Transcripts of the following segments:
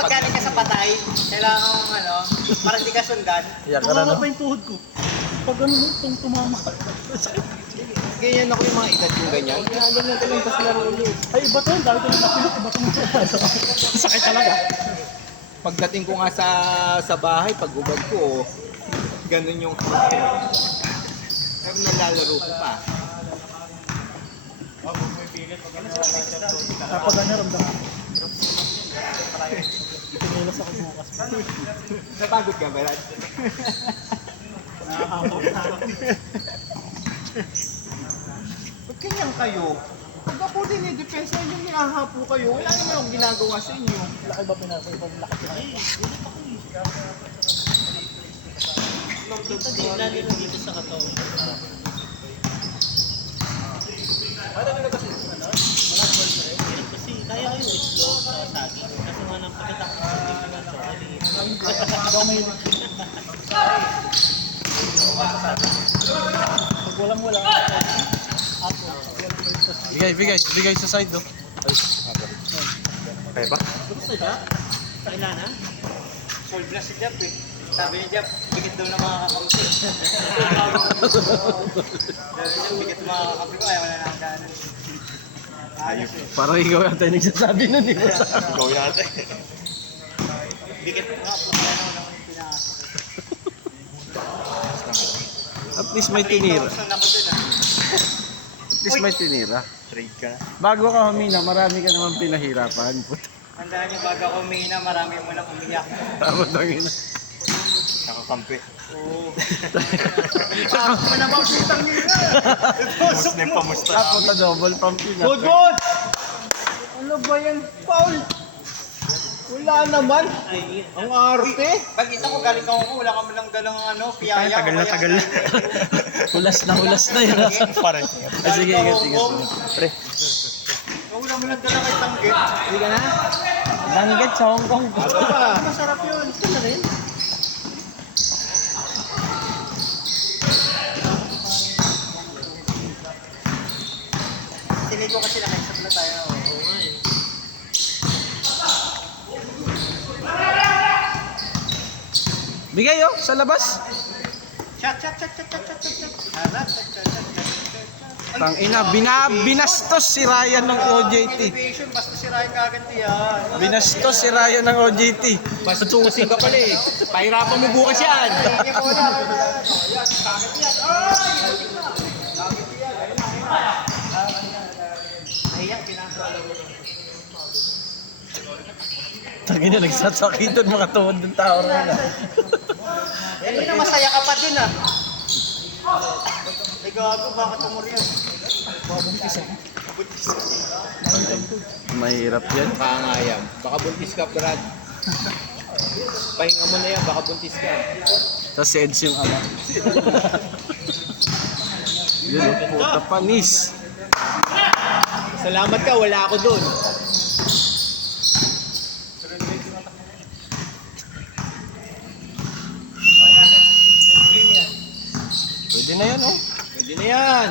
pag galing ka sa patay, kailangan mong ano, parang di ka sundan. Iyak ka na, no? pa yung tuhod ko. Pag ano mo, itong tumama. Ganyan ako yung mga edad yung ganyan. Ganyan ko lang tapos laro ulit. Ay, iba to. Dahil ko lang napilot. Iba to. Sakit talaga. Pagdating ko nga sa bahay, pag ubad ko, ganun yung pero nalalaro ko pa. Kapag ano, ramdam ko. Pinilas ako bukas. Napagod ka ba, Rad? Ba't ganyan kayo? Pagka po din yung depensa, yung hinahapo kayo, wala naman akong ginagawa sa inyo. Laki ba pinasa? Ibang laki pinasa. Dito dito sa katawan. Ano na kasi? Kasi kaya kayo itlog sa saging. Kasi nga nang pakita ko sa dito na ito. Ikaw may pag walang-wala. Bigay sa side, no? Kaya ba? Gusto ka? Kailan na? Full blast si Jeff eh. Sabi ni Jeff, bigit daw na mga kakampi. Sabi niya, bigit mga kakampi ko, ayaw na nakakanan. Ayos eh. Parang ikaw yata yung nagsasabi nun, di ba? Ikaw yata eh. Bigit ko nga po, kaya naman ako yung pinakasok. At least may tinira. 3,000 ako dun ah. At least may tinira. Trade ka. Bago ka humina, marami ka naman pinahirapan. Tandaan niyo, bago ako umihina, marami mo lang umiyak. Tama tangin na. Nakakampi. Oo. Ako na ba putang niyo na? Pusok na yung pamusta. Punta double pump yun. Good, good! Ano ba yan? Paul! Wala naman. Ang arte. Pagkita ko galing ka ko, wala ka man lang dalang ano, piyaya. Tagal na. Hulas na yun. Pare. Sige, ingat. Pre. Wala mo lang dalang kay Tanggit. Hindi ka na? Danggit sa Hong Kong. Ano ba? Masarap yun. Ito na rin. Sinay ko kasi nakaisap na tayo. Oo nga eh. Bigay, oh, sa labas. Chat. Tangina, binastos si Ryan ng OJT. Motivation, basta si Ryan kaganti yan. Binastos si Ryan ng OJT. Basta tusin ka pala eh. Pahirapan mo bukas yan. Tangina, nagsasakitan mga tuhod ng tao rin. Hindi na masaya ka pa din ah. Ay gago, bakit tumor yan? Mahirap yan. Baka nga yan. Baka buntis ka, Brad. Pahinga mo na yan, baka buntis ka. Tapos si Eds yung ama. Yun, oh, puta panis. Salamat ka, wala ako dun. Pwede na yan, oh. Pwede na yan.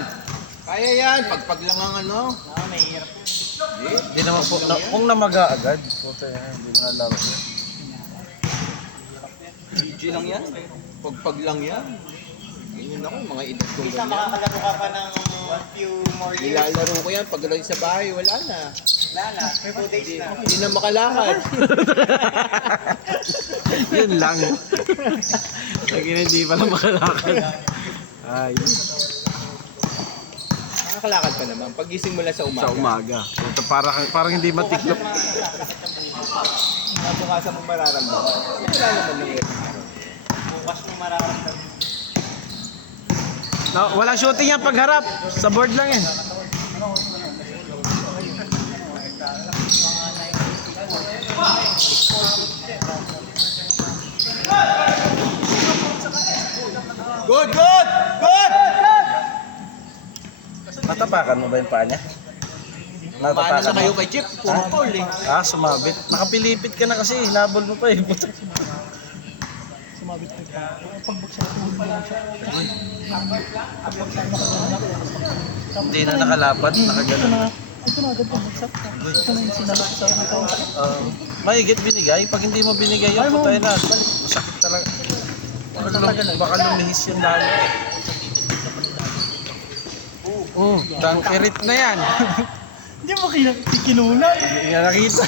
Kaya yan, pagpag lang ang ano. Mahirap. Hindi naman po, kung namaga agad, puta yan, hindi mo nalaro yan. GG lang yan. Pagpag lang yan. Ganyan ako, mga edad kong Isa ganyan. makakalaro ka pa ng few more years. Nilalaro ko yan, pag sa bahay, wala na. Wala na, 2 days na. Hindi na makalakad. Yun lang. Lagi na hindi pala makalakad. Ay, Nakakalakad pa naman, pagising mo lang sa umaga. sa umaga. Puta, parang hindi matiklop. Nabukasan mo mararamdaman. Wala naman ng Bukas mo mararamdaman. No, walang shooting yan pagharap. Sa board lang yan. Good, good! Good! Natapakan mo ba yung paa niya? Paano na kayo kay Chip? Puro foul eh. Ah, sumabit. Nakapilipit ka na kasi. Hinabol mo pa eh. Puta. Sumabit ko pa. Pagbagsak ko, hindi lang siya. Hindi na nakalapad. Nakagano. Ito na, agad bumagsak. Ito na yung sinalok sa akin. Mahigit binigay. Pag hindi mo binigay yun, putay na. Masakit talaga. Baka lumihis yung lalo. Tangkirit na yan. Hindi mo kinunan. Hindi nga nakita.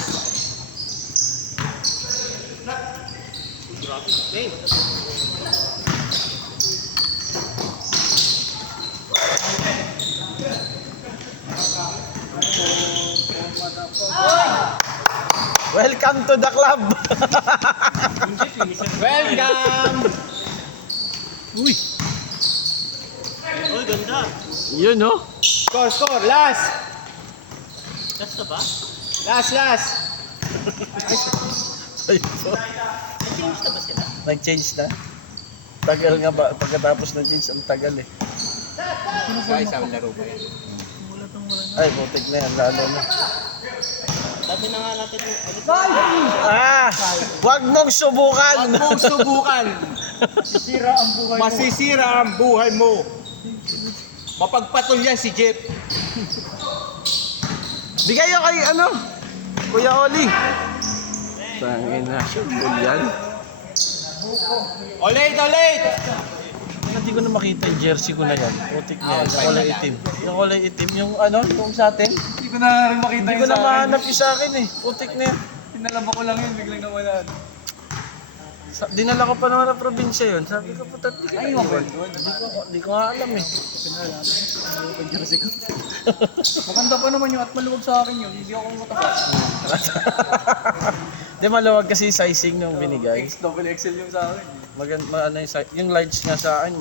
Welcome to the club. Welcome! Uy, ganda. Yun, no? Score, last! Last na ba? Last! Change na ba sila? Nag-change na? Tagal nga ba? Pagkatapos ng change, ang tagal eh. Isang laro ba yan? Wala tong wala na. Ay, putik na yan. Lalo na. Sabi na nga natin yung Huwag mong subukan! Huwag mong subukan! Masisira ang buhay mo! Mapagpatol yan si Jeff. Bigay yung kay ano? Kuya Oli. Tangin na. Sure yan. Ulit! Hindi ko na makita yung jersey ko na yan. Putik na yan. Yung kulay itim. Yung kulay itim. Yung ano? Yung sa atin. Hindi ko na rin makita Hindi ko na mahanap yung sa akin eh. Putik na yan. Pinalaba ko lang yun, biglang nawala. Dinala ko pa naman na probinsya yun. Sabi ko, putat, di ka na iwan. Hindi ko nga alam eh. Maganda pa naman yun at maluwag sa akin yun. Hindi ako matapas. Di maluwag kasi yung sizing nung binigay. Double XL yung sa akin. Ano yung size. Yung large nga sa akin,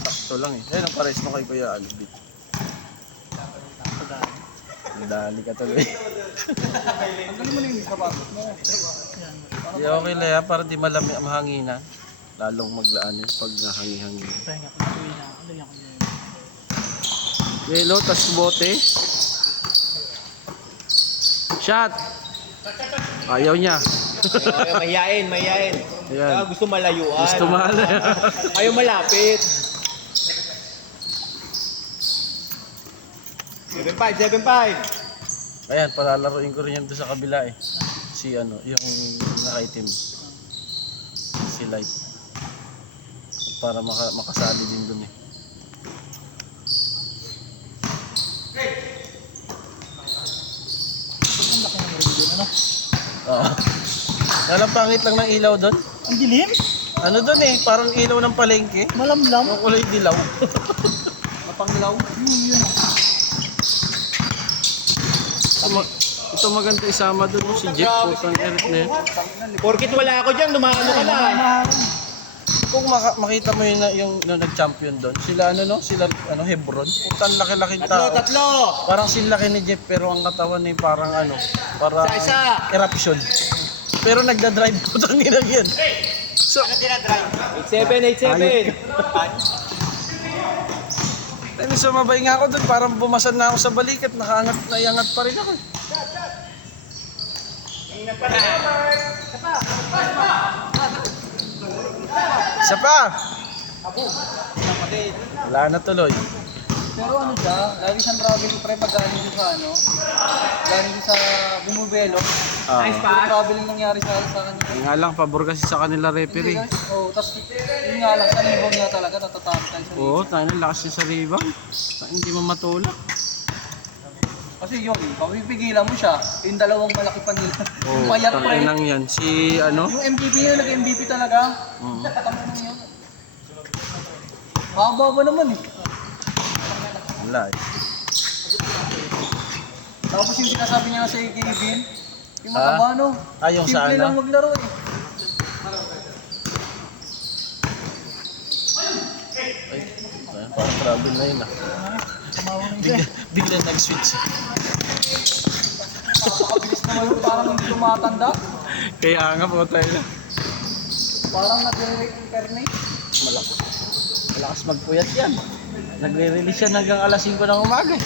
sakto lang eh. Ayun ang pares mo kay Kuya Albit. Dali ka tuloy. Ang galing mo na yung sapatos mo. Di okay lang yan, para di malami ang hanginan. Lalong maglaan yun pag nahangi-hangin. Pahinga ko na. Uwi na. Ano yan ko na yun? Yellow, tas bote. Shot! Ayaw niya. Mahiyain. Ayan. Gusto malayuan. Gusto mahal. Ayaw malapit. 7-5. Ayan, palalaroin ko rin yan doon sa kabila eh. Si ano, yung nakaitim. Si Light. Para makasali din doon eh. Ang laki ng rin doon, ano? Oo. Walang pangit lang ng ilaw doon. Ang dilim? Ano doon eh, parang ilaw ng palengke. Malamlam? Yung kulay dilaw. Mapanglaw. Yun. Ito maganda isama doon si Jeff po sa Eric na yun. Porkit wala ako dyan, dumaano ka na. Kung makita mo yung nag-champion doon, sila ano no? Sila ano Hebron. Putang laki-laking tao. Tatlo. Parang sila laki ni Jeff pero ang katawan ni parang ano, parang Isa. eruption. Pero nagda-drive po tang ina yan. So, Ano dinadrive? 8-7. ayun, sumabay nga ako doon, parang bumasan na ako sa balikat, naiangat pa rin ako. Isa pa! Wala na tuloy. Pero ano siya, lagi siyang traveling pre pag galing din sa ano, galing din sa bumubelo. Traveling nangyari sa kanya. Yung nga lang, pabor kasi sa kanila referee. Oo, tapos yun nga lang, sa libong niya talaga, natatapos tayo sa libong. Oo, tayo na lakas yung sa rebound. Hindi mo matulak. Kasi yun, papipigilan mo siya, yung dalawang malaki pa nila. Oo, Yung payat pre. tangin lang yan. Si ano? Yung MVP yun, nag-MVP talaga. Oo. Tama mo yun. Makababa naman eh. Wala eh. Tapos yung sinasabi niya sa Kevin, yung mataba no? Yung sa Simple ano? lang maglaro eh. Ay, parang travel na yun ah. Bigla nag-switch. Napakabilis naman yun, parang hindi tumatanda. Kaya nga po tayo na. Parang nag-reincarnate. Malakas magpuyat yan. Nagre-release yan hanggang alas 5 ng umaga.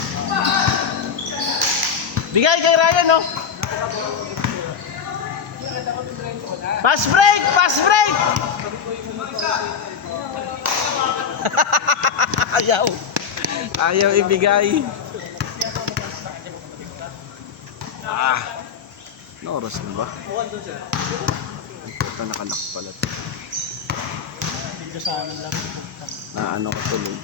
Bigay kay Ryan, no? Pass break! Pass break! Ayaw. Ayaw ibigay. Ano oras na ba? Ito nakalak pala. Dito sa amin lang. Na ano ko tuloy.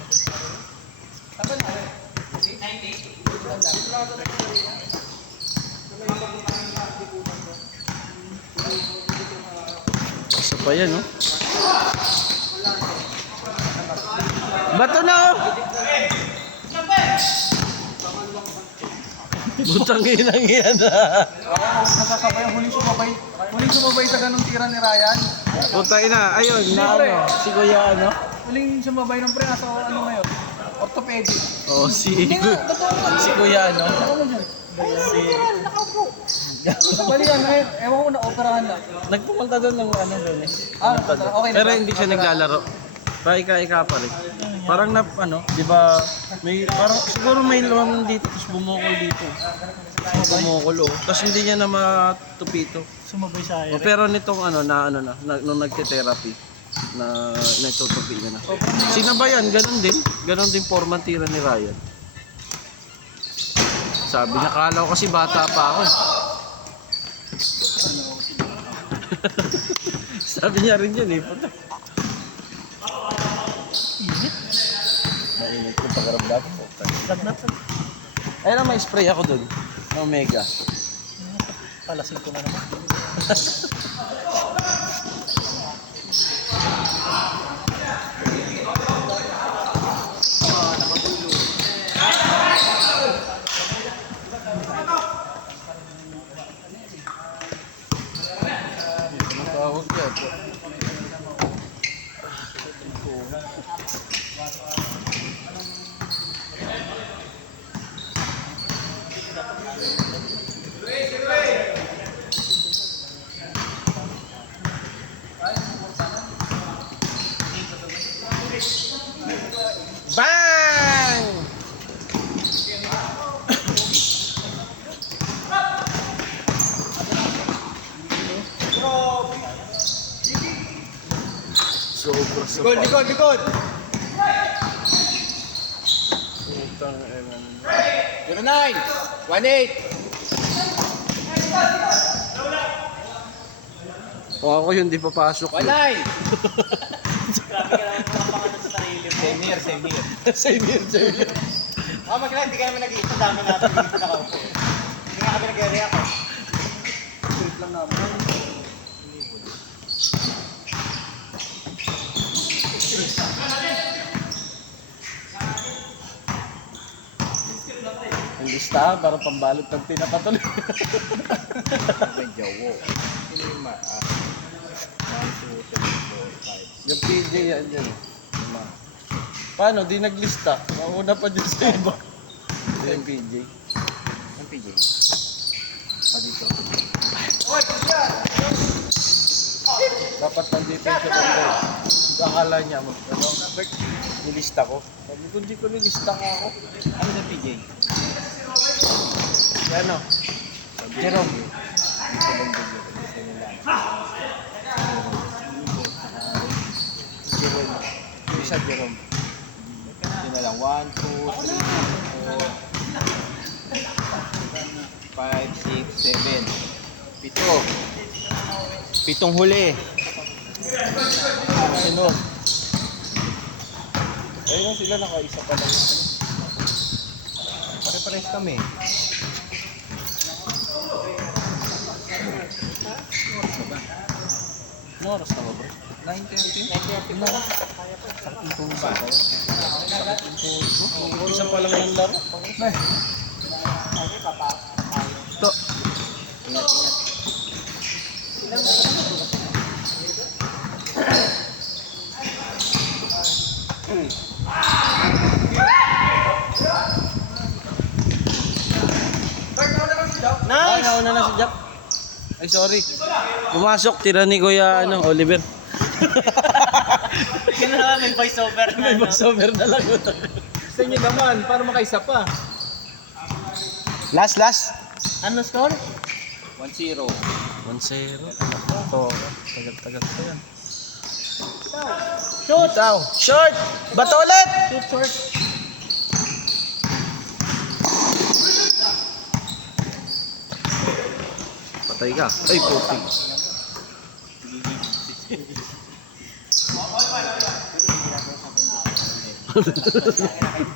Isa pa yan, no? Bato na, oh! Butang inang yan, Nasasabay ang huling sumabay. Huling sumabay sa ganung tira ni Ryan. Puta ina, ayun, na ano, si Kuya ano? Huling sumabay ng pre, nasa ano ngayon? Orthopedic. Oh, si Kuya ano? Sa balian, ewan ko na operahan na. Nagpupunta doon ng ano doon eh. Okay na Pero ba? hindi siya naglalaro. Ika pa rin. Parang na ano, 'di ba? May parang siguro may luwang dito tapos bumukol dito. Bumukol oh. Tapos hindi niya na matupito. Sumabay sa air. Pero nitong ano na nung nagte-therapy na natutupi niya na. Sinabayan, ganun din forma tira ni Ryan. Sabi niya, kala ko kasi bata pa ako. Sabi niya rin yun eh. Puta. Mainit ko pagkaramdam ko. Lagnat. Ayun may spray ako dun. Omega. Palasin ko na naman. Tawag yan. Bang! Sobra. Likod! Putang ina. 09! 18! O ako yun, di papasok. 19! Grabe ka naman pakapangan sa sarili mo. Same here. Same here. Magla, hindi ka naman nag-iisa. Dami natin dito nakaupo. Hindi nga kami nag-react. Trip lang naman. Yung listahan para pambalot ng tinapatuloy. Medyo wo. Hindi ma... 1, 2, 3, 4, 5. Yung PJ yan dyan. Lima. Paano? Di naglista. Mauna pa dyan sa iba. Ito yung PJ. Ang PJ. Dito. Dapat nandito yung secondary. Akala niya, nilista ko. Sabi ko, hindi ko nilista ka ako. Ano sa PJ? Yan o. Jerome. Jerome. Isa Jerome. Hindi na lang. 1, 2, 3, 4, 5, 6, 7. 7. Pitong huli. Sunod. Ayun na sila, nakaisa pa lang. Pare-pares kami. Ano oras na ba, bro? 9:30? Isa pa lang yung laro. Ito. Nice! Nauna na si Jack. Ay, sorry. Pumasok, tira ni Kuya Oliver. Yun na may voice over na. May voiceover na lang. Sa inyo naman, para makaisa pa. Last. Ano score? 1-0. 1-0. Ito. Tagat-tagat pa yan. Shoot! Short! Bato ulit! Shoot short. Patay ka. Ay, puti.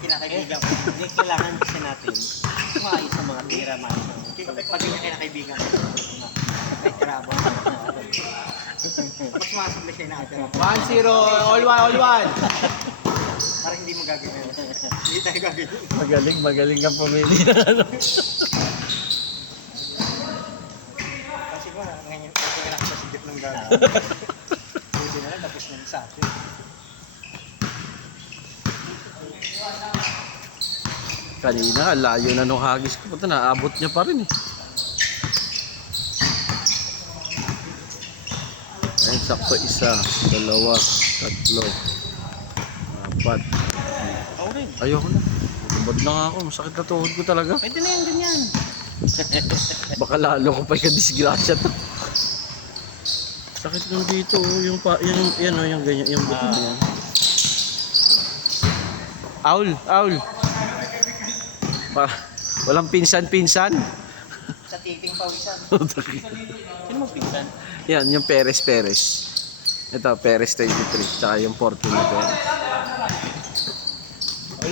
Kinakaibigan ko. Hindi, kailangan kasi natin maayos ang mga tira, maayos ang Pag yung kinakaibigan ko. May trabaho. Tapos sumasabay siya na ate. 1-0, all one. Parang hindi mo gagawin. Hindi tayo gagawin. Magaling kang pumili na ano. Kasi ba, ngayon, okay na sa sigit ng gagawin. Buti na lang, tapos na yung sa akin. Kanina, layo na nung hagis ko. Puta, naabot niya pa rin eh. Ayun, sakto. 1, 2, 3, 4. Ayoko na. Tubad na nga ako. Masakit na tuhod ko talaga. Pwede na yung ganyan. Baka lalo ko pa disgrasya to. Sakit nung dito. Yung yan o, yung ganyan. Yung buto na yan. Aul. Walang pinsan-pinsan. Sa titing pawisan. Sino mo pinsan? Yan, yung Perez. Ito, Perez 23. Tsaka yung 14 na Perez.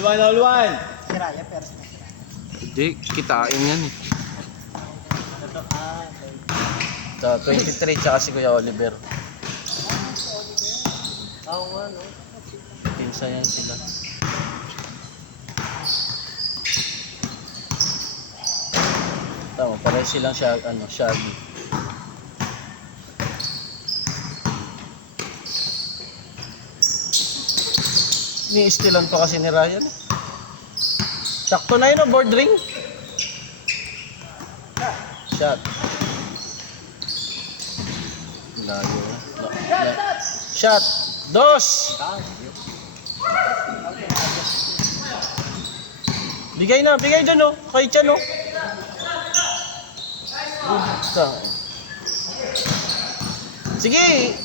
All one. Si Raya, pero sa Raya. Hindi, kitain yan eh. Ito, 23 tsaka si Kuya Oliver. Oo nga, no? Pinsa yan sila. Tama, pareho silang Shaggy. Ni-stealan to kasi ni Ryan. Sakto na yun, board ring. Shot. Layo. Shot. 2. Bigay dyan oh. Kay Chan oh. Sige.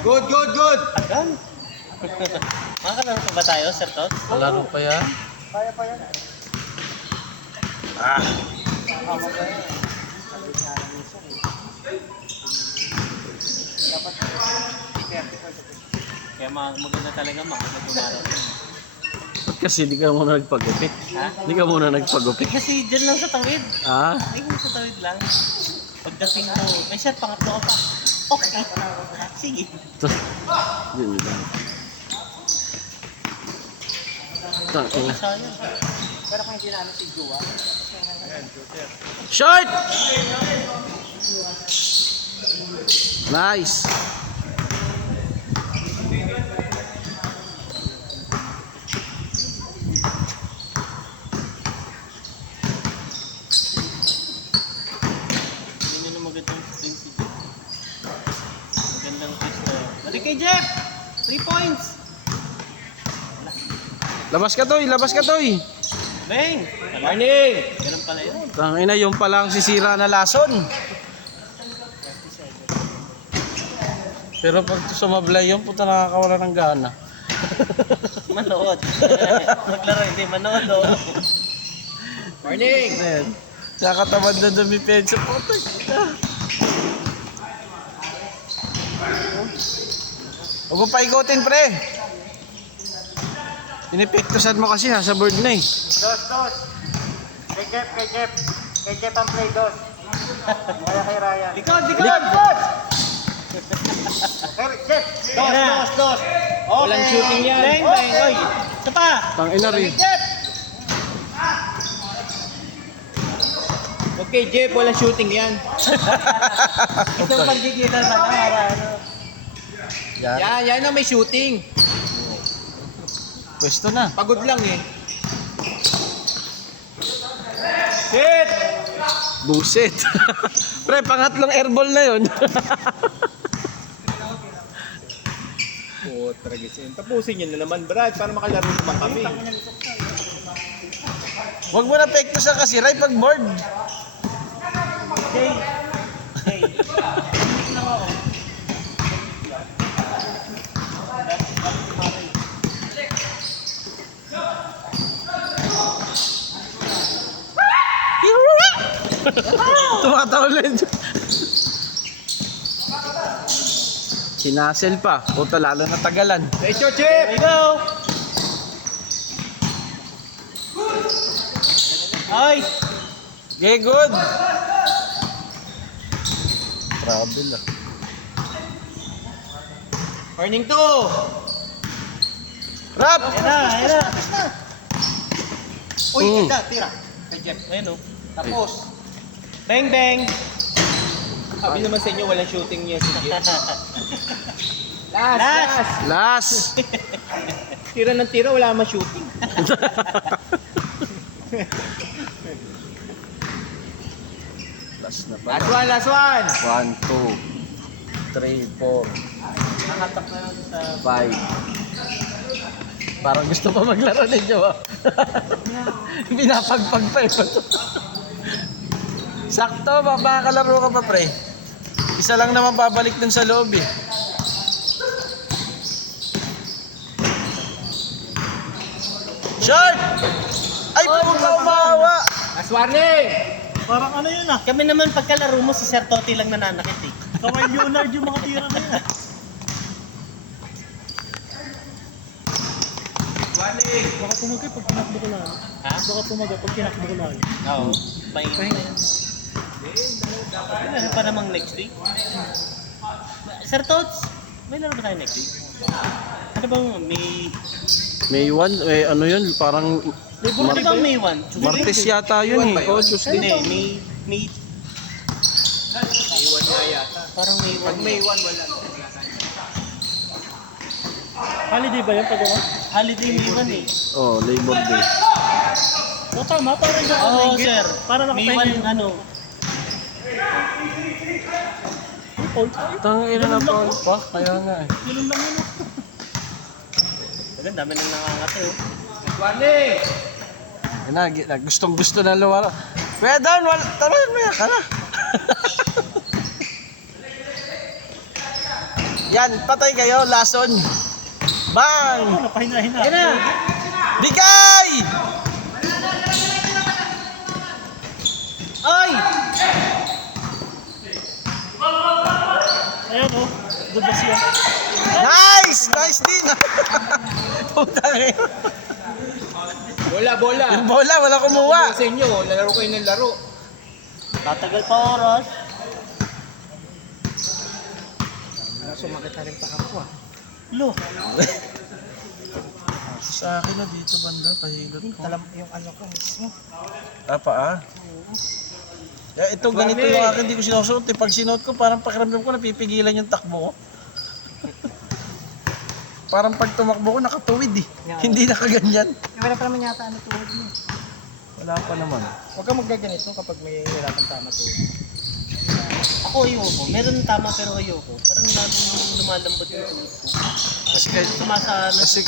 Good. Agan. Makakalaro pa ba tayo, Sir Tots? Malaro pa yan. Kaya pa yan. Tama pa yan. Sabi nga lang minsan eh. Dapat 30. Kaya maganda talaga makakagumaraw. Ba't kasi di ka muna nagpagupit? Ha? Di ka muna nagpagupit? Kasi dyan lang sa tawid. Ah? Ay, sa tawid lang. Pagdating mo, may sir, pangatlo ka pa. Okay. Sige. Yun lang. Tangina. Sayang. Pero kung hindi na ano si Jua, Short! Nice. Yun yung magandang sprint si Jeff. Magandang twist na yun. Balik kay Jeff! 3 points! Labas ka toy. Bang! Morning. Ganun pala yun. Tangina, yung palang sisira na lason. Pero pag sumablay yun, puta nakakawala ng gana. Manood. Maglaro, hindi manood. Oh. Morning. Ayan. Tsaka tamad na dumipensa. Puta. Huwag mo paikutin, pre. Pinipiktusan mo kasi nasa board na eh. Dos. Kay Jeff ang play dos. Kaya kay Raya. Likod! Kay Jeff. Dos. Walang shooting yan. Bang! Oy! Isa pa! Tangina rin. Okay, Jeff, walang shooting yan. Ito ang pagdigitan na para ano. Yan. Yan ang may shooting. Pwesto na. Pagod lang eh. Sit! Buset. Pre, pangatlong airball na yun. Oo, tragisin. Tapusin nyo na naman, Brad, para makalaro naman kami. Huwag mo na pektusan kasi Ray pag board. Hey! ulit. Sinasel pa. Puta, lalo na tagalan. Let's Chip! There you go! Ay! Okay, good. Trouble ah. Warning 2! Rap! Ayan na, ayan na. Uy, Mm. ganda, tira. Kay Jeff. Ayan o. Tapos, Bang, bang! sabi naman sa inyo, walang shooting niya si Jeff. Last, Last. last! Last! Tira ng tira, wala naman shooting. Last na Last pala. one, last one! 1, 2, 3, 4, Nakatak na lang sa... 5. Parang gusto pa maglaro ninyo ah. Pinapagpag pa ito. Sakto, makakalaro ka pa pre. Isa lang naman babalik dun sa loob eh. Short! Ay, pumunta umawa! Last warning! Parang ano yun ah. Kami naman pagkalaro mo, si Sir Toti lang nananakit eh. Kawai Leonard yung mga tira na yan. Warning! Baka pumagay pag tinakbo ko lang. Ha? Baka pumagay pag tinakbo ko lang. Oo. Pahinga. Ano pa namang next week? Sir Tots, may laro ba tayo next week? Ano bang May 1, ano yun, parang Ano bang May 1? Martes yata yun eh. O, Tuesday. Hindi, May... May one nga yata. Parang May 1. Pag May 1, wala. Holiday ba yun pag ano? Holiday May 1 eh. Oh, Labor Day. O tama, parang Oo, sir. Para May nakapahinga 1 ano. Tangina na Paul pa, kaya nga eh. Ganun lang yun. Ang dami nang nangangate oh. Warning! Gustong gusto na luwara. Kuya Don, tara, maya ka na. Yan, patay kayo, lason. Bang! Napahinga-hinga. Yan na! Bigay! Ay! Ayan o. Good na siya. Nice! Nice din! Puta kayo. Bola, bola! Yung bola, wala kumuha. Sa inyo, lalaro kayo ng laro. Tatagal pa oras. Sumakit na rin pa ako ah. Lo. Sa akin na dito banda, kahilot ko. Yung ano ko mismo. Ah. Ya, ito ganito yung akin, hindi ko sinusuot. Eh. Pag sinuot ko, parang pakiramdam ko, napipigilan yung takbo ko. Parang pag tumakbo ko, nakatuwid eh. Hindi nakaganyan. Wala pa naman yata ano tuhod mo. Wala pa naman. Huwag kang maggaganito kapag may hirapan tama tuhod. Ako ayoko. Meron tama pero ayoko. Parang lalong lumalambot yung tuhod ko. Sumasana. Kasi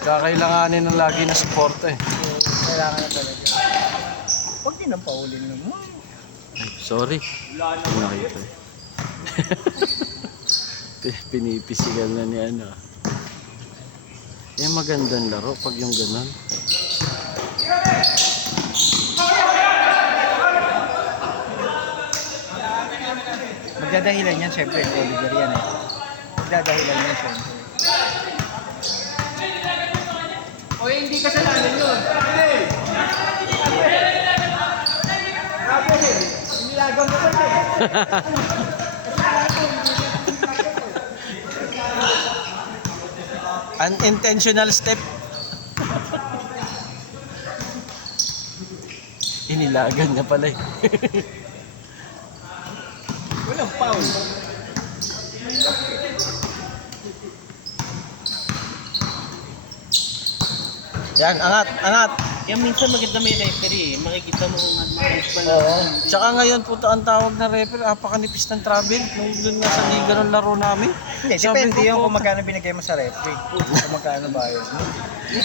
kakailanganin ng lagi na suporta eh. Kailangan na talaga. Huwag din ang paulin naman. Ay, sorry. Hindi nakita eh. Pinipisigal na ni ano. Eh magandang laro pag yung ganun. Magdadahilan yan syempre. Oliver yan eh. Magdadahilan yan syempre. O hindi kasalanan yun. Hey! Grabe eh. Inilagang mo ba eh? Unintentional step. Inilagan na pala eh. Walang foul. Yan, angat, angat. Kaya minsan maganda may referee eh. Makikita mo kung match ba lang. Oo. Tsaka ngayon puto ang tawag na referee, apakanipis ng travel. Nung doon nga sa liga ng laro namin. Hindi, Sabi depende ko, yung kung puta. magkano binigay mo sa referee. Kung magkano bayad mo.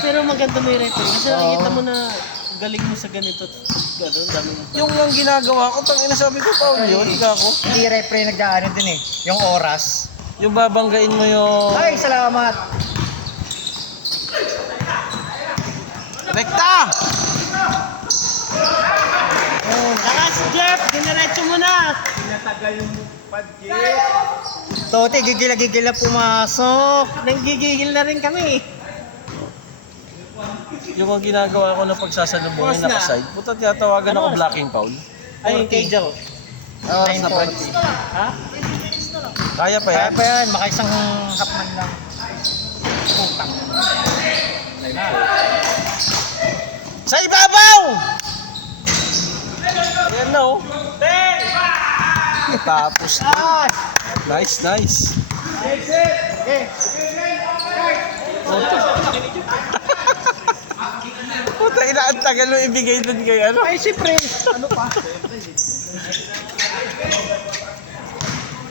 Pero maganda may referee. Kasi nakikita mo na galing mo sa ganito. Gano'n, dami mo. Yung ginagawa ko, tangina sabi ko, Paul, yun, ikaw ko. Hindi referee nagdaanin din eh. Yung oras. Yung babanggain mo yung... Ay, salamat! Rekta! Saka si Jeff, diniretso mo na. Pinatagal mo pa, Jeff. Tote, gigil na pumasok. Nanggigigil na rin kami. Yung mga ginagawa ko na pagsasalubungin Boss na. nakaside, puta tiyatawagan ako blocking foul. Ayun kay Joe. Ah, sa 9:40. Ha? Kaya pa Kaya yan? pa yan, baka isang half man lang. Sa ibabaw! Ayan na oh. Tapos na. Nice, nice. Puta ina, ang tagal mo ibigay dun kay ano? Ay, siyempre. Ano pa?